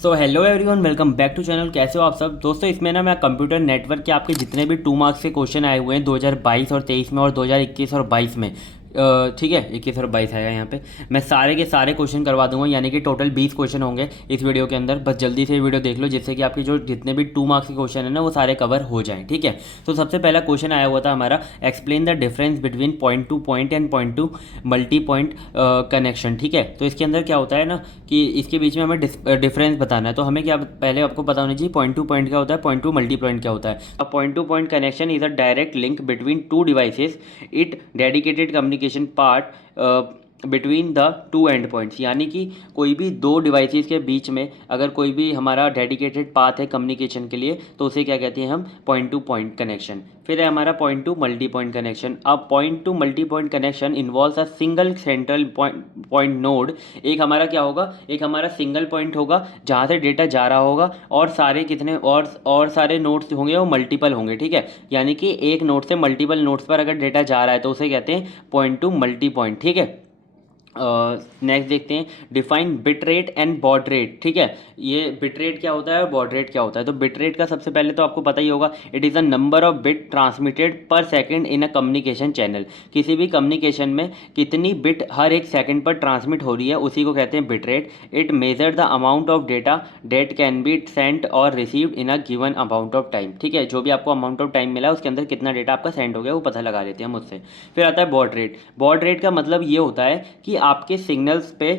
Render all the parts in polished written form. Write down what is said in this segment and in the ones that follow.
So hello everyone, welcome back to channel. कैसे हो आप सब दोस्तों। इसमें ना मैं कंप्यूटर नेटवर्क के आपके जितने भी 2 मार्क्स के क्वेश्चन आए हुए हैं 2022 और 23 में और 2021 और 22 में, ठीक है 21 और 22 आएगा यहाँ पे। मैं सारे के सारे क्वेश्चन करवा दूंगा, यानी कि टोटल 20 क्वेश्चन होंगे इस वीडियो के अंदर। बस जल्दी से वीडियो देख लो जिससे कि आपके जो जितने भी 2 मार्क्स के क्वेश्चन है ना वो सारे कवर हो जाएं, ठीक है। तो सबसे पहला क्वेश्चन आया हुआ था हमारा, explain the difference between point two point and point to multi point connection, ठीक है। तो इसके अंदर क्या होता है ना कि इसके बीच में हमें डिफरेंस बताना है। तो हमें क्या पहले आपको पता होना चाहिए पॉइंट टू पॉइंट क्या होता है, पॉइंट टू मल्टी पॉइंट क्या होता है। A point two point connection is a direct link between two devices. It dedicated communication part between the two and points, यानी कि कोई भी दो डिवाइसेस के बीच में अगर कोई भी हमारा डेडिकेटेड पाथ है कम्युनिकेशन के लिए तो उसे क्या कहते हैं हम, पॉइंट टू पॉइंट कनेक्शन। फिर है हमारा point to multi point connection. अब point to multi point connection involves a single central point node. एक हमारा क्या होगा, एक हमारा सिंगल पॉइंट होगा जहाँ से डेटा जा रहा होगा, और सारे कितने और सारे नोड्स होंगे वो मल्टीपल होंगे, ठीक है। यानी कि एक नोड से मल्टीपल नोड्स पर अगर डेटा जा रहा है तो उसे कहते हैं पॉइंट टू मल्टी पॉइंट, ठीक है। नेक्स्ट देखते हैं, define bit rate and baud rate, ठीक है। ये बिट रेट क्या होता है और बॉड रेट क्या होता है। तो बिट रेट का सबसे पहले तो आपको पता ही होगा, it is the number of bit transmitted per second in a communication channel. किसी भी कम्युनिकेशन में कितनी बिट हर एक सेकंड पर ट्रांसमिट हो रही है उसी को कहते हैं bit rate. It measure the amount of data that can be sent और received in a given amount of time, ठीक है। जो भी आपको अमाउंट ऑफ टाइम मिला है उसके अंदर कितना डेटा आपका सेंड हो गया वो पता लगा लेते हैं हम उससे। फिर आता है बॉड रेट। बॉड रेट का मतलब ये होता है कि आपके सिग्नल्स पे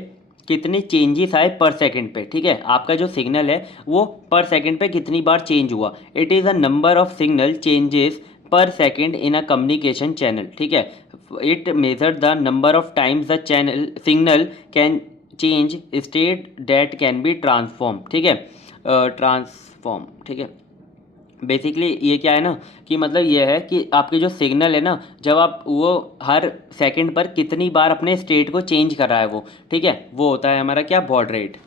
कितने चेंजेस आए पर सेकंड पे, ठीक है। आपका जो सिग्नल है वो पर सेकंड पे कितनी बार चेंज हुआ। It is a number of signal changes per second in a communication channel, ठीक है। It measure the number of times the channel signal can change state that can be transform, ठीक है। Transform, ठीक है। Basically ये क्या है ना कि मतलब ये है कि आपके जो सिग्नल है ना, जब आप वो हर सेकंड पर कितनी बार अपने स्टेट को चेंज कर रहा है वो, ठीक है, वो होता है हमारा क्या, बॉड रेट।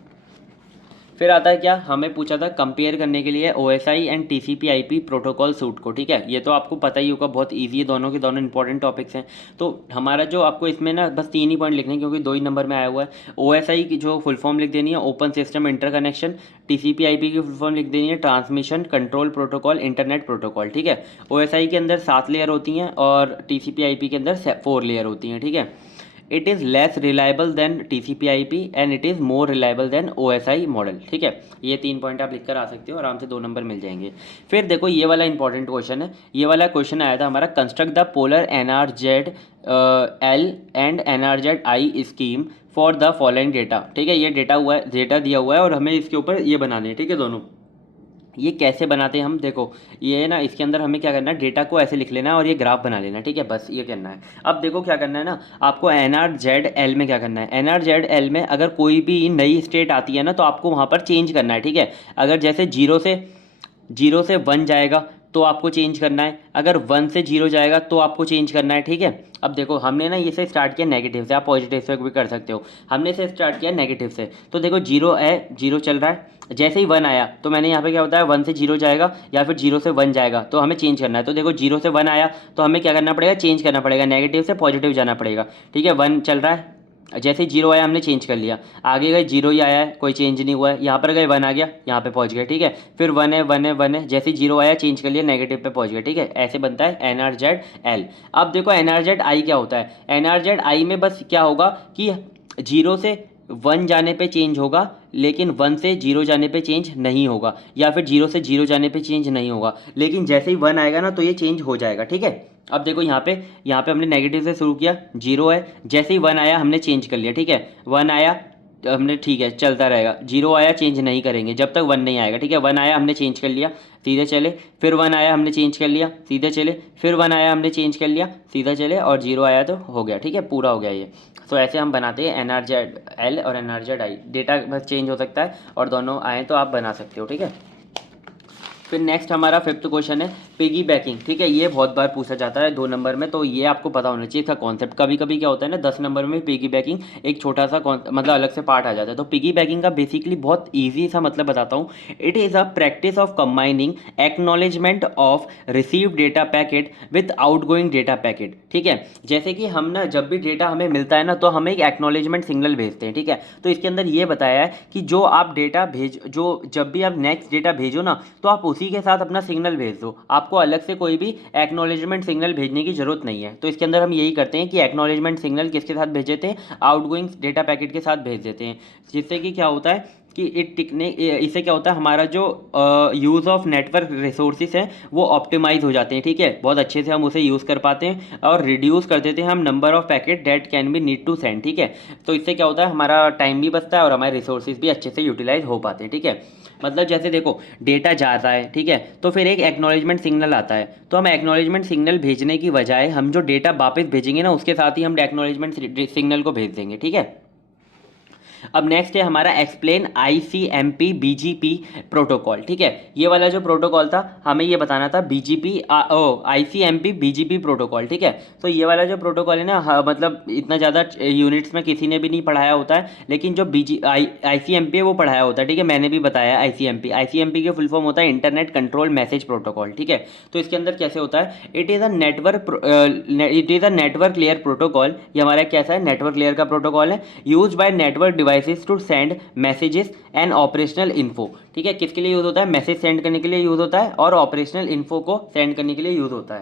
फिर आता है क्या, हमें पूछा था कंपेयर करने के लिए OSI and TCP/IP protocol suit को, ठीक है। ये तो आपको पता ही होगा, बहुत इजी है, दोनों के दोनों इंपॉर्टेंट टॉपिक्स हैं। तो हमारा जो आपको इसमें ना बस 3 ही पॉइंट लिखने हैं क्योंकि 2 ही नंबर में आया हुआ है। OSI की जो फुल फॉर्म लिख देनी है, ओपन सिस्टम इंटरकनेक्शन। TCP/IP की फुल फॉर्म लिख देनी है, transmission control protocol internet protocol, ठीक है। OSI के अंदर 7 लेयर होती हैं और TCP/IP के अंदर 4 लेयर होती हैं, ठीक है। It is less reliable then TCP/IP and it is more reliable then OSI model, ठीक है। ये 3 पॉइंट आप लिख कर आ सकते हो, आराम से 2 नंबर मिल जाएंगे। फिर देखो ये वाला इंपॉर्टेंट क्वेश्चन है। ये वाला क्वेश्चन आया था हमारा, construct the polar NRZ L and NRZ I scheme for the following data, ठीक है। ये डेटा हुआ है, डेटा दिया हुआ है और हमें इसके ऊपर ये बनाने हैं, ठीक है। दोनों ये कैसे बनाते हैं हम, देखो ये ना इसके अंदर हमें क्या करना है, डेटा को ऐसे लिख लेना है और ये ग्राफ बना लेना है, ठीक है। बस ये करना है। अब देखो क्या करना है ना, आपको NRZ L में क्या करना है, NRZ L में अगर कोई भी नई स्टेट आती है ना तो आपको वहाँ पर चेंज करना है, ठीक है। अगर जैसे जीरो से 1 जाएगा तो आपको चेंज करना है, अगर 1 से 0 जाएगा तो आपको चेंज करना है, ठीक है। अब देखो हमने ना इसे स्टार्ट किया नेगेटिव से, आप पॉजिटिव से भी कर सकते हो। हमने इसे स्टार्ट किया नेगेटिव से, तो देखो 0 है, 0 चल रहा है। जैसे ही 1 आया तो मैंने यहाँ पे क्या होता है, 1 से 0 जाएगा या फिर 0 से 1 जाएगा तो हमें चेंज करना है। तो देखो 0 से 1 आया तो हमें क्या करना पड़ेगा, चेंज करना पड़ेगा, नेगेटिव से पॉजिटिव जाना पड़ेगा, ठीक है। 1 चल रहा है, जैसे ही 0 आया हमने चेंज कर लिया, आगे गए 0 ही आया है, कोई चेंज नहीं हुआ है, यहाँ पर गए 1 आ गया, यहाँ पे पहुँच गए, ठीक है। फिर 1 है, 1 है, 1 है, जैसे ही 0 आया चेंज कर लिया, नेगेटिव पे पहुँच गए, ठीक है। ऐसे बनता है NRZ L। अब देखो NRZ I क्या होता है, NRZ I में बस क्या होगा कि 0 से 1 जाने पे चेंज होगा लेकिन 1 से 0 जाने पे चेंज नहीं होगा, या फिर 0 से 0 जाने पे चेंज नहीं होगा, लेकिन जैसे ही 1 आएगा ना तो ये चेंज हो जाएगा, ठीक है। अब देखो यहाँ पे हमने नेगेटिव से शुरू किया, 0 है, जैसे ही 1 आया हमने चेंज कर लिया, ठीक है। 1 आया तो हमने, ठीक है, चलता रहेगा, 0 आया चेंज नहीं करेंगे जब तक 1 नहीं आएगा, ठीक है। 1 आया हमने चेंज कर लिया, सीधे चले, फिर 1 आया हमने चेंज कर लिया, सीधे चले, फिर 1 आया हमने चेंज कर लिया, सीधा चले, और 0 आया तो हो गया, ठीक है, पूरा हो गया ये। तो ऐसे हम बनाते हैं NRZ L और NRZ I। Data bus change हो सकता है और दोनों आए तो आप बना सकते हो, ठीक है। फिर नेक्स्ट हमारा फिफ्थ क्वेश्चन है पिगी बैकिंग। ठीक है, ये बहुत बार पूछा जाता है 2 नंबर में, तो ये आपको पता होना चाहिए इसका कॉन्सेप्ट। कभी कभी क्या होता है ना 10 नंबर में पिगी बैकिंग एक छोटा सा मतलब अलग से पार्ट आ जाता है। तो पिगी बैकिंग का बेसिकली बहुत ईजी सा मतलब बताता हूँ। It is a practice of combining acknowledgement of receive data packet with out going data packet. ठीक है, जैसे कि हम ना जब भी डेटा हमें मिलता है ना तो हम एक एक्नॉलेजमेंट सिग्नल भेजते हैं। ठीक है, तो इसके अंदर ये बताया है कि जो आप डेटा भेज जो जब भी आप नेक्स्ट डेटा भेजो ना तो आप उसी के साथ अपना सिग्नल भेज दो, आपको अलग से कोई भी एक्नॉलेजमेंट सिग्नल भेजने की जरूरत नहीं है। तो इसके अंदर हम यही करते हैं कि एक्नॉलेजमेंट सिग्नल किसके साथ भेज देते हैं, आउटगोइंग डेटा पैकेट के साथ भेज देते हैं, जिससे कि क्या होता है कि इससे क्या होता है हमारा जो यूज़ ऑफ नेटवर्क रिसोर्सेज है वो ऑप्टिमाइज हो जाते हैं। ठीक है, बहुत अच्छे से हम उसे यूज़ कर पाते हैं और रिड्यूस कर देते हैं हम number of packet that can be need to send. ठीक है, तो इससे क्या होता है हमारा टाइम भी बचता है और हमारे रिसोर्सेज भी अच्छे से यूटिलाइज हो पाते हैं। ठीक है, मतलब जैसे देखो डेटा जाता है, ठीक है, तो फिर एक एक्नॉलेजमेंट सिग्नल आता है, तो हम एक्नॉलेजमेंट सिग्नल भेजने की बजाय हम जो डेटा वापस भेजेंगे ना उसके साथ ही हम एक्नॉलेजमेंट सिग्नल को भेज देंगे। ठीक है, अब नेक्स्ट है हमारा एक्सप्लेन ICMP BGP प्रोटोकॉल। ठीक है, ये वाला जो प्रोटोकॉल था हमें ये बताना था BGP ICMP BGP प्रोटोकॉल। ठीक है, तो ये वाला जो प्रोटोकॉल है ना मतलब इतना ज़्यादा यूनिट्स में किसी ने भी नहीं पढ़ाया होता है, लेकिन जो ICMP है वो पढ़ाया होता है। ठीक है, मैंने भी बताया ICMP के फुल फॉर्म होता है इंटरनेट कंट्रोल मैसेज प्रोटोकॉल। ठीक है, तो इसके अंदर कैसे होता है, it is a network layer protocol. ये हमारा कैसा है, नेटवर्क लेयर का प्रोटोकॉल है, use by network devices to send messages and operational info. ठीक है, किसके लिए यूज होता है, मैसेज सेंड करने के लिए यूज होता है और ऑपरेशनल इन्फो को सेंड करने के लिए यूज होता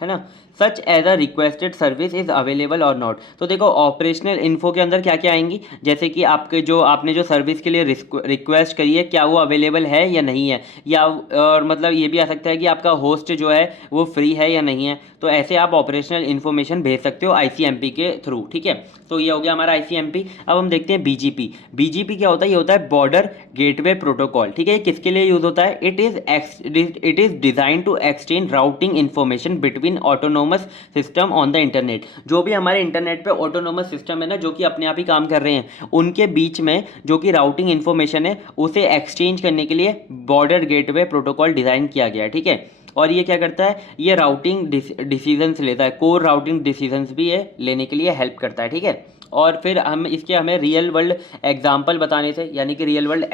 है ना। Such as a requested service is available और नॉट। तो देखो ऑपरेशनल इन्फो के अंदर क्या क्या आएंगी, जैसे कि आपने जो सर्विस के लिए रिक्वेस्ट करी है क्या वो अवेलेबल है या नहीं है, या और मतलब ये भी आ सकता है कि आपका होस्ट जो है वो फ्री है या नहीं है। तो ऐसे आप ऑपरेशनल इन्फॉर्मेशन भेज सकते हो ICMP के थ्रू। ठीक है, तो ये हो गया हमारा ICMP। अब हम देखते हैं BGP क्या होता है, ये होता है बॉर्डर गेटवे प्रोटोकॉल। ठीक है, ये किसके लिए यूज होता है, it is design to exchange routing information between autonomous system on the internet. जो भी हमारे इंटरनेट पे ऑटोनोमस सिस्टम है ना जो कि अपने आप ही काम कर रहे हैं उनके बीच में जो कि राउटिंग इन्फॉर्मेशन है उसे एक्सचेंज करने के लिए बॉर्डर गेटवे प्रोटोकॉल डिजाइन किया गया है। ठीक है, और ये क्या करता है, ये राउटिंग डिसीजंस लेता है, कोर राउटिंग डिसीजंस भी ये लेने के लिए हेल्प करता है। ठीक है, और फिर हमें रियल वर्ल्ड एग्जाम्पल बताने थे, यानी कि रियल वर्ल्ड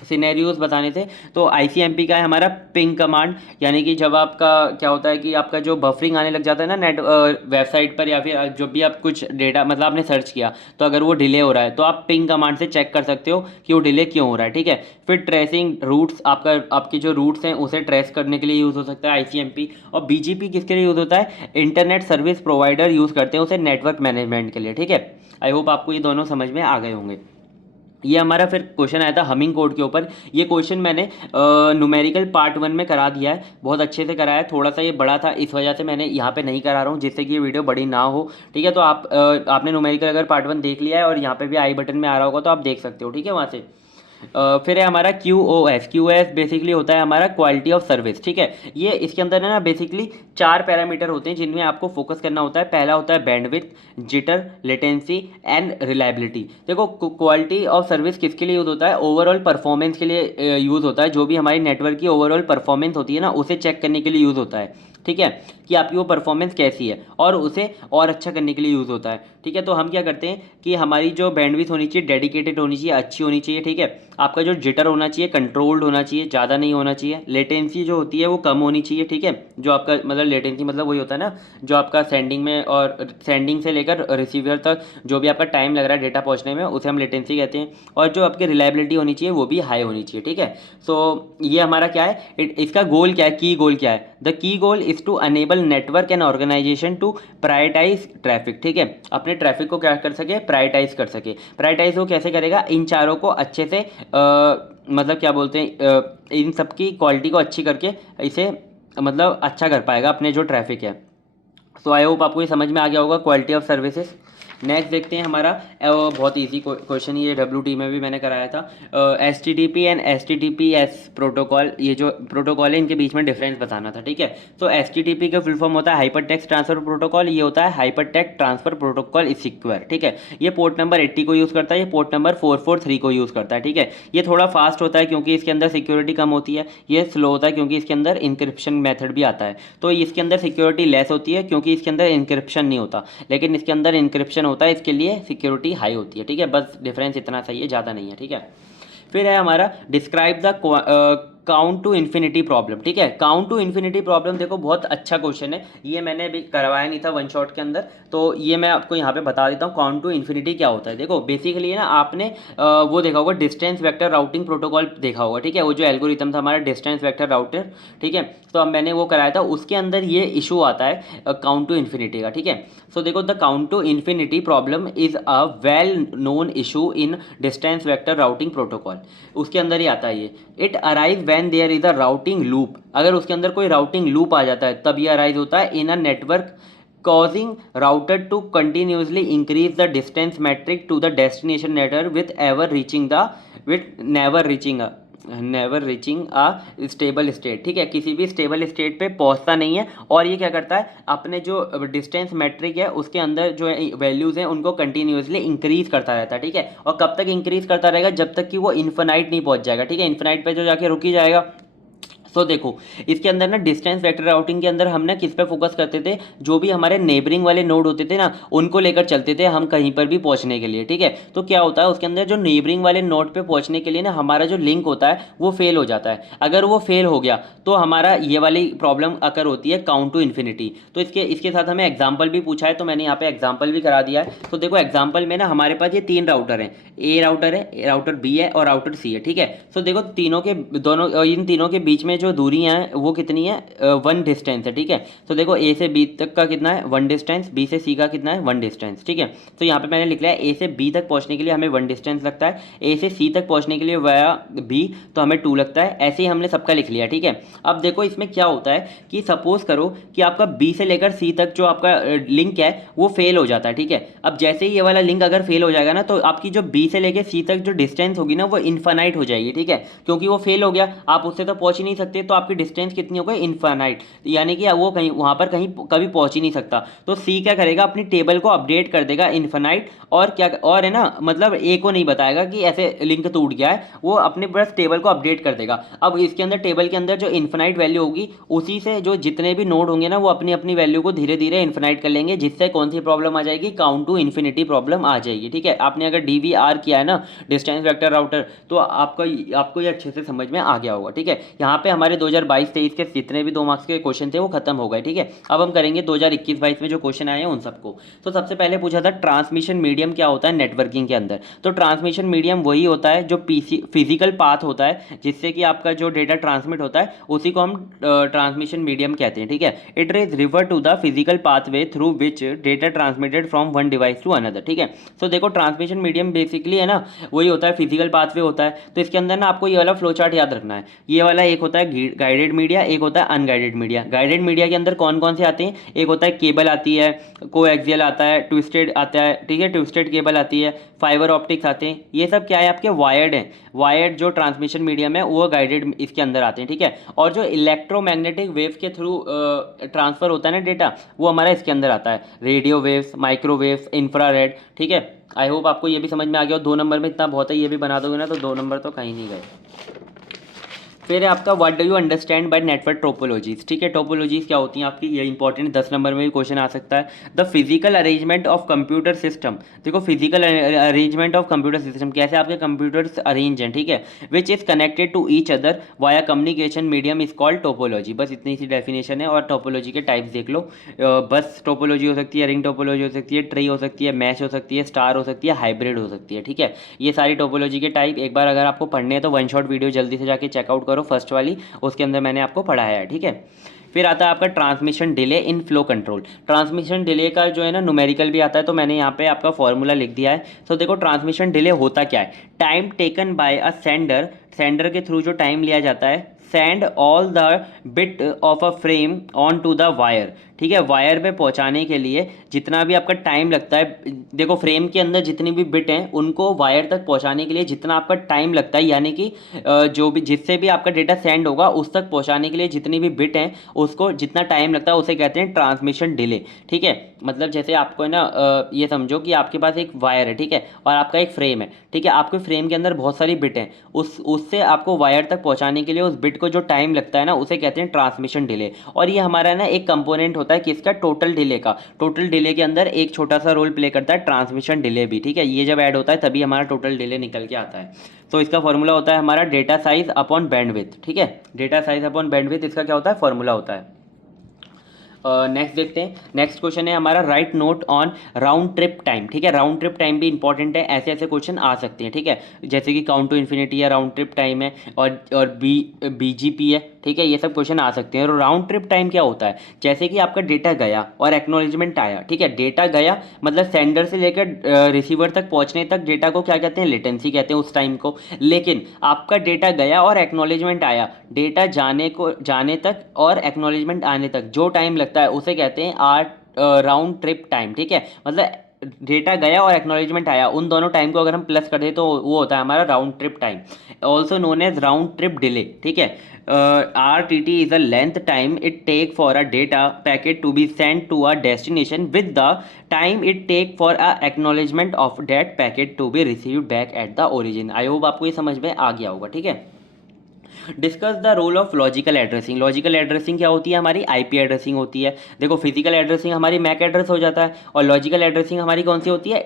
सिनेरियोज बताने थे। तो ICMP का है हमारा पिंग कमांड, यानी कि जब आपका क्या होता है कि आपका जो बफरिंग आने लग जाता है ना नेट वेबसाइट पर, या फिर जो भी आप कुछ डेटा मतलब आपने सर्च किया तो अगर वो डिले हो रहा है तो आप पिंग कमांड से चेक कर सकते हो कि वो डिले क्यों हो रहा है। ठीक है, फिर ट्रेसिंग रूट्स, आपके जो रूट्स हैं उसे ट्रेस करने के लिए यूज़ हो सकता है ICMP। और BGP किसके लिए यूज़ होता है, इंटरनेट सर्विस प्रोवाइडर यूज़ करते हैं उसे नेटवर्क मैनेजमेंट के लिए। ठीक है, आई होप आपको ये दोनों समझ में आ गए होंगे। ये हमारा फिर क्वेश्चन आया था हमिंग कोड के ऊपर। ये क्वेश्चन मैंने न्यूमेरिकल पार्ट 1 में करा दिया है, बहुत अच्छे से कराया है। थोड़ा सा ये बड़ा था इस वजह से मैंने यहाँ पे नहीं करा रहा हूँ जिससे कि ये वीडियो बड़ी ना हो। ठीक है, तो आपने न्यूमेरिकल अगर पार्ट 1 देख लिया है और यहाँ पे भी आई बटन में आ रहा होगा तो आप देख सकते हो। ठीक है, वहाँ से फिर है हमारा QoS बेसिकली होता है हमारा क्वालिटी ऑफ सर्विस। ठीक है, ये इसके अंदर है ना बेसिकली 4 पैरामीटर होते हैं जिनमें आपको फोकस करना होता है। पहला होता है bandwidth, jitter, latency and reliability. देखो क्वालिटी ऑफ सर्विस किसके लिए यूज़ होता है, ओवरऑल परफॉर्मेंस के लिए यूज़ होता है। जो भी हमारी नेटवर्क की ओवरऑल परफॉर्मेंस होती है ना उसे चेक करने के लिए यूज़ होता है। ठीक है, कि आपकी वो परफॉर्मेंस कैसी है और उसे और अच्छा करने के लिए यूज़ होता है। ठीक है, तो हम क्या करते हैं कि हमारी जो बैंडविड्थ होनी चाहिए डेडिकेटेड होनी चाहिए, अच्छी होनी चाहिए। ठीक है, आपका जो जिटर होना चाहिए कंट्रोल्ड होना चाहिए, ज़्यादा नहीं होना चाहिए। लेटेंसी जो होती है वो कम होनी चाहिए। ठीक है, जो आपका मतलब लेटेंसी मतलब वही होता है ना जो आपका सेंडिंग में और सेंडिंग से लेकर रिसीवर तक जो भी आपका टाइम लग रहा है डेटा पहुंचने में उसे हम लेटेंसी कहते हैं। और जो आपकी रिलायबिलिटी होनी चाहिए वो भी हाई होनी चाहिए। ठीक है, सो ये हमारा क्या है, इसका गोल क्या है, की गोल क्या है, the key goal is to enable network and organisation to prioritise traffic. ठीक है, अपने ट्रैफिक को क्या कर सके, प्रायोरिटाइज कर सके। प्रायोरिटाइज वो कैसे करेगा, इन चारों को अच्छे से मतलब क्या बोलते हैं इन सब की क्वालिटी को अच्छी करके इसे मतलब अच्छा कर पाएगा अपने जो ट्रैफिक है। सो आई होप आपको ये समझ में आ गया होगा क्वालिटी ऑफ सर्विसेज। नेक्स्ट देखते हैं हमारा बहुत इजी क्वेश्चन, ये WT में भी मैंने कराया था। HTTP एंड HTTPS प्रोटोकॉल, ये जो प्रोटोकॉल है इनके बीच में डिफरेंस बताना था, ठीक है। तो HTTP का फुल फॉर्म होता है हाइपर टेक्स्ट ट्रांसफर प्रोटोकॉल, ये होता है hyper text transfer protocol secure, ठीक है। ये पोर्ट नंबर 80 को यूज़ करता है, ये पोर्ट नंबर 443 को यूज़ करता है, ठीक है। ये थोड़ा फास्ट होता है क्योंकि इसके अंदर सिक्योरिटी कम होती है, ये स्लो होता है क्योंकि इसके अंदर इंक्रिप्शन मेथड भी आता है। तो इसके अंदर सिक्योरिटी लेस होती है क्योंकि इसके अंदर इंक्रिप्शन नहीं होता, लेकिन इसके अंदर इंक्रिप्शन होता है, इसके लिए सिक्योरिटी हाई होती है, ठीक है। बस डिफरेंस इतना सही है, ज़्यादा नहीं है, ठीक है। फिर है हमारा describe the count to infinity problem, ठीक है। काउंट टू इन्फिनिटी प्रॉब्लम देखो बहुत अच्छा क्वेश्चन है, ये मैंने अभी करवाया नहीं था वन शॉट के अंदर, तो ये मैं आपको यहाँ पे बता देता हूँ काउंट टू इन्फिनिटी क्या होता है। देखो बेसिकली ना आपने वो देखा होगा डिस्टेंस वेक्टर राउटिंग प्रोटोकॉल देखा होगा, ठीक है। वो जो एल्गोरिथम था हमारा डिस्टेंस वेक्टर राउटर, ठीक है। तो अब मैंने वो कराया था, उसके अंदर ये इशू आता है काउंट टू इन्फिनिटी का, ठीक है। सो देखो the count to infinity problem is a well known issue in distance vector routing protocol, उसके अंदर ही आता है ये। It arise when there is a routing loop, अगर उसके अंदर कोई राउटिंग लूप आ जाता है तब ये अराइज होता है in a network causing router to continuously increase the distance metric to the destination network with never reaching a stable state, ठीक है। किसी भी स्टेबल स्टेट पे पहुंचता नहीं है, और ये क्या करता है अपने जो डिस्टेंस मैट्रिक है उसके अंदर जो वैल्यूज़ हैं उनको कंटिन्यूसली इंक्रीज करता रहता है, ठीक है। और कब तक इंक्रीज करता रहेगा, जब तक कि वो इन्फिनाइट नहीं पहुंच जाएगा, ठीक है। इन्फिनाइट पे जो जाके रुक ही जाएगा। तो देखो इसके अंदर ना डिस्टेंस वेक्टर राउटिंग के अंदर हम ना किस पे फोकस करते थे, जो भी हमारे नेबरिंग वाले नोड होते थे ना उनको लेकर चलते थे हम कहीं पर भी पहुंचने के लिए, ठीक है। तो क्या होता है उसके अंदर जो नेबरिंग वाले नोड पे पहुंचने के लिए ना हमारा जो लिंक होता है वो फेल हो जाता है। अगर वो फेल हो गया तो हमारा ये वाली प्रॉब्लम अकर होती है काउंट टू इन्फिनिटी। तो इसके साथ हमें एग्जाम्पल भी पूछा है, तो मैंने यहाँ पे एग्जाम्पल भी करा दिया है। तो देखो एग्जाम्पल में ना हमारे पास ये 3 राउटर हैं, ए राउटर है, राउटर बी है और राउटर सी है, ठीक है। तो देखो इन तीनों के बीच में जो दूरियां हैं वो कितनी है, 1 डिस्टेंस है, ठीक है। तो देखो ए से बी तक का कितना है 1 डिस्टेंस, बी से सी का कितना है 1 डिस्टेंस, ठीक है। तो यहाँ पे मैंने लिख लिया ए से बी तक पहुँचने के लिए हमें 1 डिस्टेंस लगता है, ए से सी तक पहुँचने के लिए वाया बी तो हमें 2 लगता है। ऐसे ही हमने सबका लिख लिया, ठीक है। अब देखो इसमें क्या होता है कि सपोज करो कि आपका बी से लेकर सी तक जो आपका लिंक है वो फेल हो जाता है, ठीक है। अब जैसे ही ये वाला लिंक अगर फेल हो जाएगा ना तो आपकी जो बी से लेकर सी तक जो डिस्टेंस होगी ना वो इन्फानाइट हो जाएगी, ठीक है। क्योंकि वो फेल हो गया, आप उससे तो पहुंच ही नहीं सकते, तो आपकी डिस्टेंस कितनी हो गई इन्फानाइट, यानी कि वो कहीं वहां पर कहीं कभी पहुंच ही नहीं सकता। तो सी क्या करेगा अपनी टेबल को अपडेट कर देगा इन्फानाइट, और क्या और है ना मतलब ए को नहीं बताएगा कि ऐसे लिंक टूट गया है, वो अपने बस टेबल को अपडेट कर देगा। अब इसके अंदर टेबल के अंदर जो इन्फानाइट वैल्यू होगी उसी से जो जितने भी नोड होंगे ना वो अपनी अपनी वैल्यू को धीरे धीरे इन्फानाइट कर लेंगे, जिससे कौन सी प्रॉब्लम आ जाएगी, काउंट टू इन्फिनिटी प्रॉब्लम आ जाएगी, ठीक है। आपने अगर DVR किया है ना डिस्टेंस वेक्टर राउटर तो आपको ये अच्छे से समझ में आ गया होगा, ठीक है। यहाँ पे हमारे 2022-23 के जितने भी 2 मार्क्स के क्वेश्चन थे वो खत्म हो गए, ठीक है। अब हम करेंगे 2021-22 में जो क्वेश्चन आए हैं उन सबको। तो सबसे पहले पूछा था ट्रांसमिशन मीडियम क्या होता है नेटवर्किंग के अंदर। तो ट्रांसमिशन मीडियम वही होता है जो फिजिकल पाथ होता है जिससे कि आपका जो डेटा ट्रांसमिट होता है उसी को हम ट्रांसमिशन मीडियम कहते हैं, ठीक है। It is refer to the physical pathway through which data transmitted from one device to another, ठीक है। तो देखो ट्रांसमिशन मीडियम बेसिकली है ना वही होता है फिजिकल पाथवे होता है। तो इसके अंदर ना आपको ये वाला फ्लो चार्ट याद रखना है, ये वाला एक होता है गाइडेड मीडिया, एक होता है अनगाइडेड मीडिया। गाइडेड मीडिया के अंदर कौन कौन से आते हैं, एक होता है केबल आती है, कोएक्सियल आता है, ट्विस्टेड आता है, ठीक है, ट्विस्टेड केबल आती है, फाइबर ऑप्टिक्स आते हैं। ये सब क्या है आपके वायर्ड हैं, वायर्ड जो ट्रांसमिशन मीडियम है वो गाइडेड इसके अंदर आते हैं, ठीक है। और जो इलेक्ट्रोमैग्नेटिक वेव्स के थ्रू ट्रांसफर होता है ना डेटा वो हमारा इसके अंदर आता है, रेडियो वेव्स, माइक्रोवेव्स, इंफ्रारेड, ठीक है। आई होप आपको ये भी समझ में आ गया। 2 नंबर में इतना बहुत है, ये भी बना दोगे ना तो 2 नंबर तो कहीं नहीं गए। फिर है आपका what do you understand by network topologies, ठीक है। टोपोलॉजीज क्या होती हैं आपकी, ये इंपॉर्टेंट 10 नंबर में भी क्वेश्चन आ सकता है। The physical arrangement of computer system, देखो physical arrangement of computer system कैसे आपके कंप्यूटर्स अरेंज हैं, ठीक है, which is connected to each other via communication medium is called topology. बस इतनी सी डेफिनेशन है। और टोपोलॉजी के टाइप्स देख लो, बस टोपोलॉजी हो सकती है, रिंग टोपोलॉजी हो सकती है, ट्री हो सकती है, मैश हो सकती है, स्टार हो सकती है, हाइब्रिड हो सकती है, ठीक है। ये सारी टोपोलॉजी के टाइप एक बार अगर आपको पढ़ने हैं तो वन शॉट वीडियो जल्दी से जाके चेकआउट करो फर्स्ट वाली, उसके अंदर मैंने आपको पढ़ाया है, ठीक है। फिर आता है आपका transmission delay in flow control. Transmission delay का जो है ना न्यूमेरिकल भी आता है, तो मैंने यहाँ पे आपका फॉर्मूला लिख दिया है। तो देखो ट्रांसमिशन डिले होता क्या है, time taken by a sender sender के थ्रू जो टाइम लिया जाता है, send all the bit of a frame on to the wire, ठीक है, वायर पे पहुंचाने के लिए जितना भी आपका टाइम लगता है, देखो फ्रेम के अंदर जितनी भी बिट हैं उनको वायर तक पहुंचाने के लिए जितना आपका टाइम लगता है, यानी कि जो भी जिससे भी आपका डेटा सेंड होगा उस तक पहुंचाने के लिए जितनी भी बिट हैं उसको जितना टाइम लगता है उसे कहते हैं ट्रांसमिशन डिले, ठीक है। मतलब जैसे आपको है ना ये समझो कि आपके पास एक वायर है, ठीक है, और आपका एक फ्रेम है, ठीक है, आपके फ्रेम के अंदर बहुत सारी बिट हैं, उससे आपको वायर तक पहुंचाने के लिए उस बिट को जो टाइम लगता है ना उसे कहते हैं ट्रांसमिशन डिले। और ये हमारा ना एक कंपोनेंट होता है किसका, टोटल डिले का। टोटल डिले के अंदर एक छोटा सा रोल प्ले करता है ट्रांसमिशन डिले भी, ठीक है, ये जब ऐड होता है तभी हमारा टोटल डिले निकल के आता है। तो इसका फॉर्मूला होता है हमारा डेटा साइज अपॉन बैंडविड्थ, ठीक है, डेटा साइज अपॉन बैंडविड्थ इसका क्या होता है, फॉर्मूला होता है। नेक्स्ट देखते हैं, नेक्स्ट क्वेश्चन है हमारा right note on round trip time, ठीक है, राउंड ट्रिप टाइम भी इंपॉर्टेंट है, ऐसे ऐसे क्वेश्चन आ सकते हैं, ठीक है, जैसे कि काउंट टू इन्फिनिटी है, राउंड ट्रिप टाइम है, और बीजीपी है, ठीक है, ये सब क्वेश्चन आ सकते हैं। और राउंड ट्रिप टाइम क्या होता है, जैसे कि आपका डेटा गया और एक्नॉलेजमेंट आया, ठीक है, डेटा गया मतलब सेंडर से लेकर रिसीवर तक पहुंचने तक डेटा को क्या कहते हैं, लेटेंसी कहते हैं उस टाइम को। लेकिन आपका डेटा गया और एक्नॉलेजमेंट आया, डेटा जाने तक और एक्नॉलेजमेंट आने तक जो टाइम लगता है उसे कहते हैं राउंड ट्रिप टाइम, ठीक है, मतलब डेटा गया और एक्नॉलेजमेंट आया उन दोनों टाइम को अगर हम प्लस कर दें तो वो होता है हमारा round trip time, also known as round trip delay, ठीक है। RTT is a length time it take for a data packet to be send to a destination with the time it take for a acknowledgement of that packet to be received back at the origin. I hope आपको ये समझ में आ गया होगा, ठीक है। Discuss the role of logical addressing. Logical addressing क्या होती है, हमारी आईपी एड्रेसिंग होती है। देखो फिजिकल एड्रेसिंग हमारी मैक एड्रेस हो जाता है और लॉजिकल एड्रेसिंग हमारी कौन सी होती है,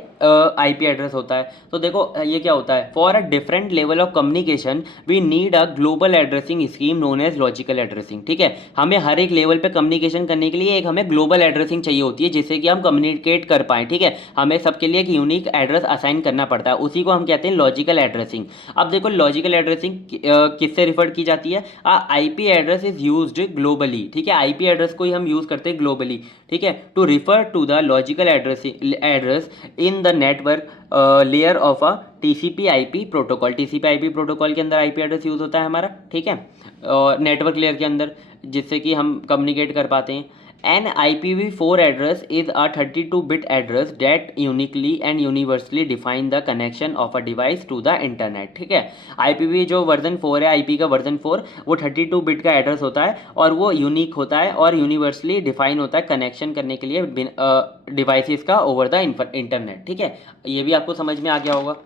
आईपी एड्रेस होता है। तो देखो ये क्या होता है, for a different level of communication we need a global addressing scheme known as logical addressing, ठीक है, हमें हर एक लेवल पे कम्युनिकेशन करने के लिए एक हमें ग्लोबल एड्रेसिंग चाहिए होती है जिससे कि हम कम्युनिकेट कर पाएँ, ठीक है, हमें सबके लिए एक यूनिक एड्रेस असाइन करना पड़ता है, उसी को हम कहते हैं लॉजिकल एड्रेसिंग। अब देखो लॉजिकल एड्रेसिंग किससे रिफर की जाती है, IP address is used globally, ठीक है, आईपी एड्रेस को ही हम यूज करते हैं ग्लोबली, ठीक है, to refer to the logical address in the network layer of a TCP IP protocol. TCP IP protocol के अंदर आईपी एड्रेस यूज होता है हमारा, ठीक है, और नेटवर्क लेयर के अंदर जिससे कि हम कम्युनिकेट कर पाते हैं। An IPv4 address is a 32-bit address that uniquely and universally define the connection of a device to the internet, ठीक है, IPv जो वर्जन 4 है, IP का वर्जन 4 वो 32 बिट का एड्रेस होता है और वो यूनिक होता है और यूनिवर्सली डिफाइन होता है कनेक्शन करने के लिए डिवाइसेस का ओवर द इंटरनेट, ठीक है, ये भी आपको समझ में आ गया होगा।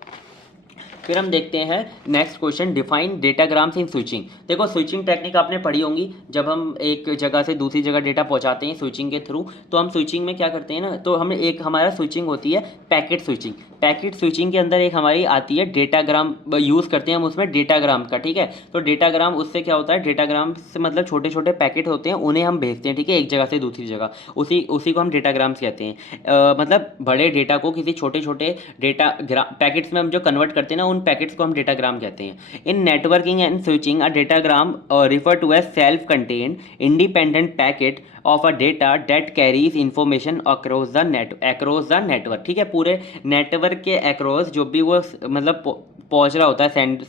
फिर हम देखते हैं नेक्स्ट क्वेश्चन, डिफाइन डेटाग्राम्स इन स्विचिंग। देखो स्विचिंग टेक्निक आपने पढ़ी होंगी, जब हम एक जगह से दूसरी जगह डेटा पहुंचाते हैं स्विचिंग के थ्रू, तो हम स्विचिंग में क्या करते हैं ना, तो हमें एक हमारा स्विचिंग होती है पैकेट स्विचिंग। पैकेट स्विचिंग के अंदर एक हमारी आती है डेटाग्राम, यूज़ करते हैं हम उसमें डेटाग्राम का, ठीक है, तो डेटाग्राम उससे क्या होता है, डेटाग्राम से मतलब छोटे छोटे पैकेट होते हैं उन्हें हम भेजते हैं, ठीक है, एक जगह से दूसरी जगह, उसी को हम डेटाग्राम्स कहते हैं। मतलब बड़े डेटा को किसी छोटे छोटे डेटा पैकेट्स में हम जो कन्वर्ट करते हैं ना उन पैकेट्स को हम डेटाग्राम कहते हैं। In networking and switching a datagram refer to as self contained independent packet of a data that carries information across the network, ठीक है, पूरे नेटवर्क के अक्रॉस जो भी वो मतलब पहुंच रहा होता है सेंड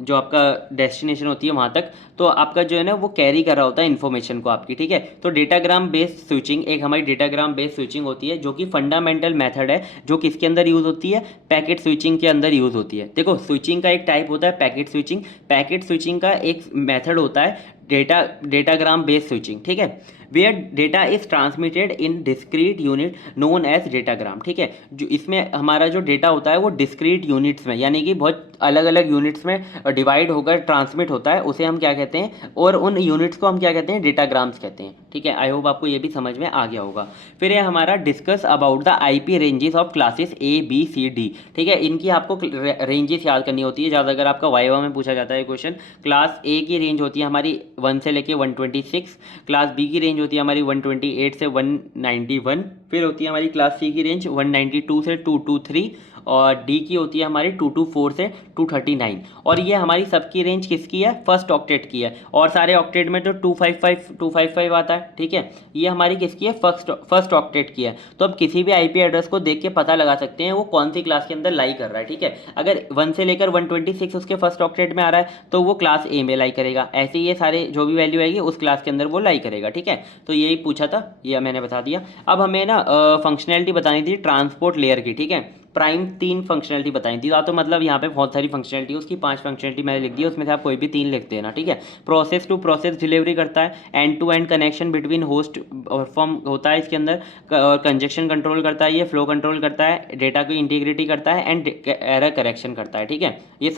जो आपका डेस्टिनेशन होती है वहाँ तक, तो आपका जो है ना वो कैरी कर रहा होता है इन्फॉर्मेशन को आपकी, ठीक है। तो डेटाग्राम बेस्ड स्विचिंग एक हमारी डेटाग्राम बेस्ड स्विचिंग होती है जो कि फंडामेंटल मेथड है, जो किसके अंदर यूज़ होती है, पैकेट स्विचिंग के अंदर यूज़ होती है। देखो स्विचिंग का एक टाइप होता है पैकेट स्विचिंग, पैकेट स्विचिंग का एक मेथड होता है डेटाग्राम बेस्ड स्विचिंग, ठीक है, where data is transmitted in discrete unit known as datagram, ठीक है, जो इसमें हमारा जो डेटा होता है वो डिस्क्रीट यूनिट्स में यानी कि बहुत अलग अलग यूनिट्स में डिवाइड होकर ट्रांसमिट होता है, उसे हम क्या कहते हैं, और उन यूनिट्स को हम क्या कहते हैं, डेटाग्राम्स कहते हैं, ठीक है। आई होप आपको ये भी समझ में आ गया होगा। फिर ये हमारा discuss about the IP ranges of classes A B C D, ठीक है, इनकी आपको रेंजेस याद करनी होती है, ज़्यादा अगर आपका वाइवा में पूछा जाता है क्वेश्चन। क्लास A की रेंज होती है हमारी 1 से लेके 126, क्लास B की रेंज होती है हमारी 128 से 191, फिर होती है हमारी क्लास C की रेंज 192 से 223 और डी की होती है हमारी 224 से 239। और ये हमारी सबकी रेंज किसकी है, फर्स्ट ऑक्टेट की है, और सारे ऑक्टेट में तो 255 आता है, ठीक है। ये हमारी किसकी है, फर्स्ट ऑक्टेट की है। तो अब किसी भी आईपी एड्रेस को देख के पता लगा सकते हैं वो कौन सी क्लास के अंदर लाई कर रहा है, ठीक है। अगर 1 से लेकर 126 उसके फर्स्ट ऑक्टेट में आ रहा है तो वो क्लास ए में लाई करेगा, ऐसे ये सारे जो भी वैल्यू आएगी उस क्लास के अंदर वो लाई करेगा, ठीक है। तो यही पूछा था, ये मैंने बता दिया। अब हमें ना फंक्शनैलिटी बतानी थी ट्रांसपोर्ट लेयर की, ठीक है। प्राइम 3 फंक्शनैलिटी बताई थी, तो मतलब यहाँ पे बहुत सारी फंक्शनैलिटी, उसकी 5 फंक्शनैलिटी मैंने लिख दी, उसमें से आप कोई भी 3 लिख देना, ठीक है। प्रोसेस टू प्रोसेस डिलीवरी करता है, end to end connection between host perform होता है इसके अंदर, और कंजेक्शन कंट्रोल करता है, ये फ्लो कंट्रोल करता है, डेटा की इंटीग्रिटी करता है, एंड एरर करेक्शन करता है, ठीक है। ये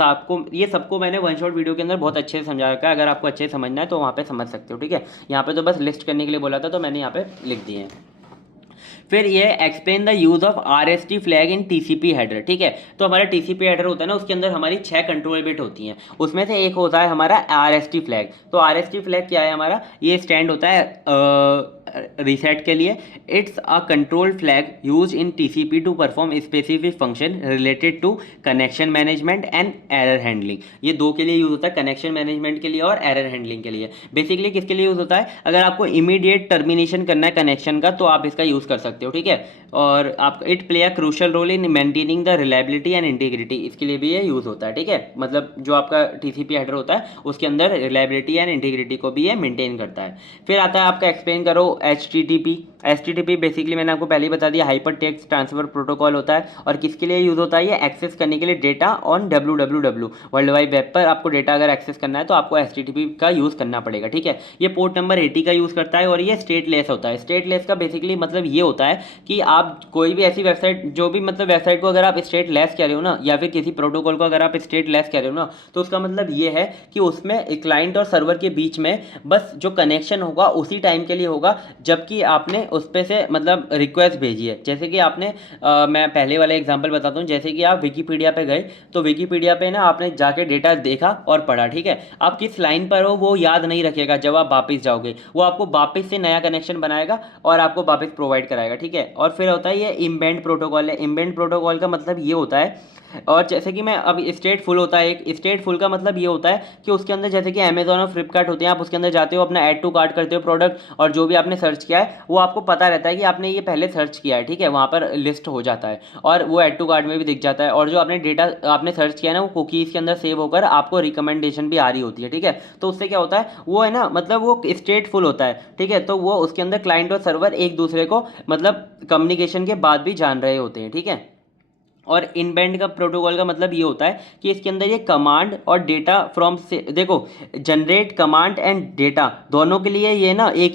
सबको मैंने वन शॉट वीडियो के अंदर बहुत अच्छे से समझा रखा है, अगर आपको अच्छे से समझना है तो वहाँ पे समझ सकते हो, ठीक है। यहाँ पे तो बस लिस्ट करने के लिए बोला था तो मैंने यहाँ पे लिख दिए हैं। फिर ये explain the use of RST flag in TCP header, ठीक है। तो हमारा TCP हेडर होता है ना, उसके अंदर हमारी 6 कंट्रोल बिट होती हैं, उसमें से एक होता है हमारा RST फ्लैग। तो RST फ्लैग क्या है हमारा, ये स्टैंड होता है रीसेट के लिए। It's a control flag use in TCP to perform specific function related to connection management and error handling. ये दो के लिए यूज होता है, कनेक्शन मैनेजमेंट के लिए और एरर हैंडलिंग के लिए। बेसिकली किसके लिए यूज होता है, अगर आपको इमीडिएट टर्मिनेशन करना है कनेक्शन का तो आप इसका यूज कर सकते हो, ठीक है। और आप it play a crucial role in maintaining the reliability and integrity, इसके लिए भी ये यूज होता है, ठीक है। मतलब जो आपका TCP हेडर होता है उसके अंदर रिलायबिलिटी एंड इंटीग्रिटी को भी ये मेंटेन करता है। फिर आता है आपका एक्सप्लेन करो HTTP बेसिकली मैंने आपको पहले ही बता दिया, हाइपर टेक्स्ट ट्रांसफर प्रोटोकॉल होता है। और किसके लिए यूज होता है, ये एक्सेस करने के लिए data on www world wide web पर आपको डेटा अगर एक्सेस करना है तो आपको HTTP का यूज करना पड़ेगा, ठीक है। ये पोर्ट नंबर 80 का यूज करता है, और ये स्टेटलेस होता है। स्टेटलेस का बेसिकली मतलब ये होता है कि आप कोई भी ऐसी वेबसाइट, जो भी मतलब वेबसाइट को अगर आप स्टेटलेस कह रहे हो ना, या फिर किसी प्रोटोकॉल को अगर आप स्टेटलेस कह रहे हो ना, तो उसका मतलब ये है कि उसमें क्लाइंट और सर्वर के बीच में बस जो कनेक्शन होगा उसी टाइम के लिए होगा जबकि आपने उस पे से मतलब रिक्वेस्ट भेजी है। जैसे कि आपने मैं पहले वाला एग्जांपल बताता हूँ, जैसे कि आप विकीपीडिया पे गए तो विकीपीडिया पे ना आपने जाके डेटा देखा और पढ़ा, ठीक है। आप किस लाइन पर हो वो याद नहीं रखेगा, जब आप वापस जाओगे वो आपको वापस से नया कनेक्शन बनाएगा और आपको वापस प्रोवाइड कराएगा, ठीक है। और फिर होता है ये इम्बेंड प्रोटोकॉल है। इम्बेंड प्रोटोकॉल का मतलब ये होता है, और जैसे कि मैं अब स्टेटफुल होता है, एक स्टेटफुल का मतलब ये होता है कि उसके अंदर जैसे कि अमेजॉन और फ्लिपकार्ट होते हैं, आप उसके अंदर जाते हो, अपना ऐड टू कार्ट करते हो प्रोडक्ट, और जो भी आपने सर्च किया है वो आपको पता रहता है कि आपने ये पहले सर्च किया है, ठीक है। वहाँ पर लिस्ट हो जाता है और वो ऐड टू कार्ट में भी दिख जाता है, और जो आपने डेटा आपने सर्च किया है ना वो कुकीज़ के अंदर सेव होकर आपको रिकमेंडेशन भी आ रही होती है, ठीक है। तो उससे क्या होता है, वो है ना मतलब वो स्टेटफुल होता है, ठीक है। तो वो उसके अंदर क्लाइंट और सर्वर एक दूसरे को मतलब कम्युनिकेशन के बाद भी जान रहे होते हैं, ठीक है। और इनबाउंड का प्रोटोकॉल का मतलब ये होता है कि इसके अंदर ये कमांड और डेटा फ्रॉम से देखो, जनरेट कमांड एंड डेटा दोनों के लिए ये ना एक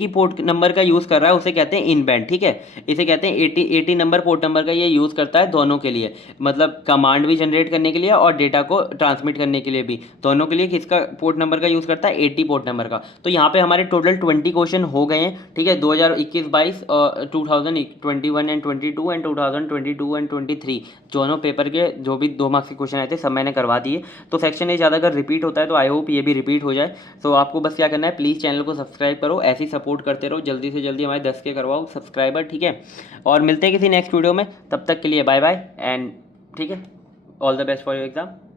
ही पोर्ट नंबर का यूज़ कर रहा है, उसे कहते हैं इनबाउंड, ठीक है। इसे कहते हैं 80 नंबर पोर्ट नंबर का ये यूज़ करता है दोनों के लिए, मतलब कमांड भी जनरेट करने के लिए और डेटा को ट्रांसमिट करने के लिए भी, दोनों के लिए किसका पोर्ट नंबर का यूज़ करता है, 80 पोर्ट नंबर का। तो यहाँ पे हमारे टोटल 20 क्वेश्चन हो गए हैं, ठीक है। 2021-22 2021 एंड 22 एंड 2022 एंड 23 दोनों पेपर के जो भी 2 मार्क्स के क्वेश्चन आए थे सब मैंने करवा दिए। तो सेक्शन ए ज़्यादा अगर रिपीट होता है तो आई होप ये भी रिपीट हो जाए। तो आपको बस क्या करना है, प्लीज़ चैनल को सब्सक्राइब करो, ऐसे ही सपोर्ट करते रहो, जल्दी से जल्दी हमारे 10 के करवाओ सब्सक्राइबर, ठीक है। और मिलते हैं किसी नेक्स्ट वीडियो में, तब तक के लिए बाय बाय एंड ठीक है, all the best for your exam.